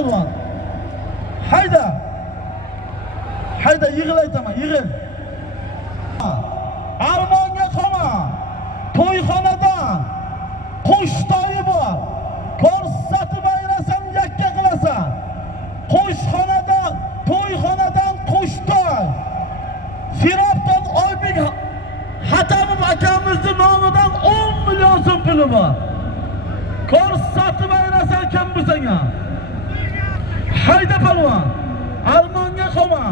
polvon. Hayda. Hayda, yig'il aytaman, yig'il. Armonga qolma. To'yxonadan qo'shtoyi bor. Ko'rsatib ayrasan, yakka qilasan. Qo'shxonadan, to'yxonadan qo'shtoy. Firobdan Oybek Hatamov akamizning nomidan 10 million so'm puli bor. Ko'rsatib ayrasan kim bo'lsang-a. Hayda polvon. Armonga qolma.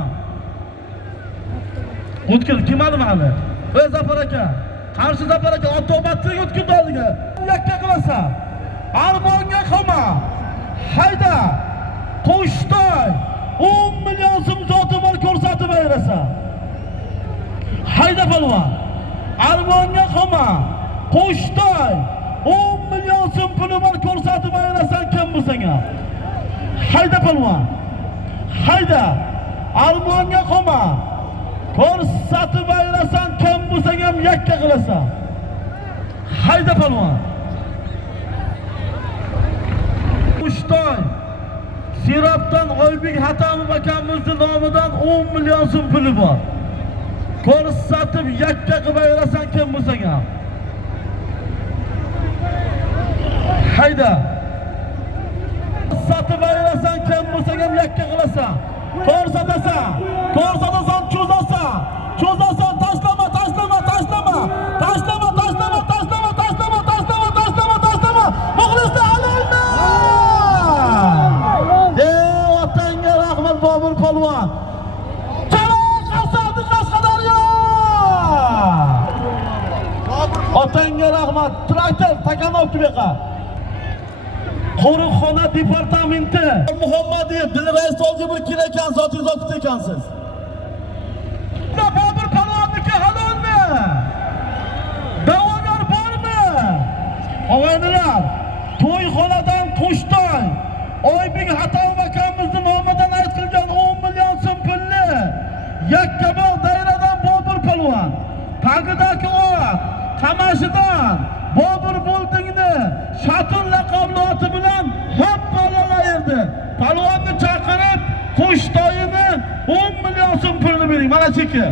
O'tkir kimadi mali? Ey Zafar aka, Qarshi Zafar aka, otobatlik o'tkirdi oldiga. Yakka qilasan. Armonga qolma. Hayda. Qo'shtoy 10 million so'm zoti bor, ko'rsatib ayrasan. Hayda polvon. Armonga qolma. Qo'shtoy 10 million so'm puli bor, ko'rsatib ayrasan kim bo'lsang-a. Hayda polvon. Hayda. Armonga qolma. Ko'rsatib ayrasan kim bo'lsang ham yakka qilasan. Hayda polvon. Qo'shtoy Sirobdan Oybek Hatamov akamizning nomidan 10 million so'm puli bor. Ko'rsatib yakka qilib ayrasan kim bo'lsang ham. Hayda. Ko'rsatib ayrasan kim bo'lsang ham yakka qilasan. Ko'rsatasan, cho'zasan, tashlama. Muxlislar halolmi? Otanga rahmat Bobur polvon. Otanga rahmat. Traktor Takanov buyoqqa. Qo'riqxona departamenti Muhammadiyev Dilrais olga bir kira ekan, zotingiz otib ekansiz. Bobur polvonniki halolmi? Da'vogar bormi? Og'aynilar, to'yxonadan qo'shtoy Oybek Hatamov akamizning nomidan aytilgan 10 million so'm pulni Yakkabog' dairadan Bobur polvon, tagidagi ot, qamashidan Bobur Bo'ldingni Shatur laqabli oti bilan hoppalalaydi. Polvonni chaqirib, qo'shtoyini 10 million so'm pulni bering. Mana cheki.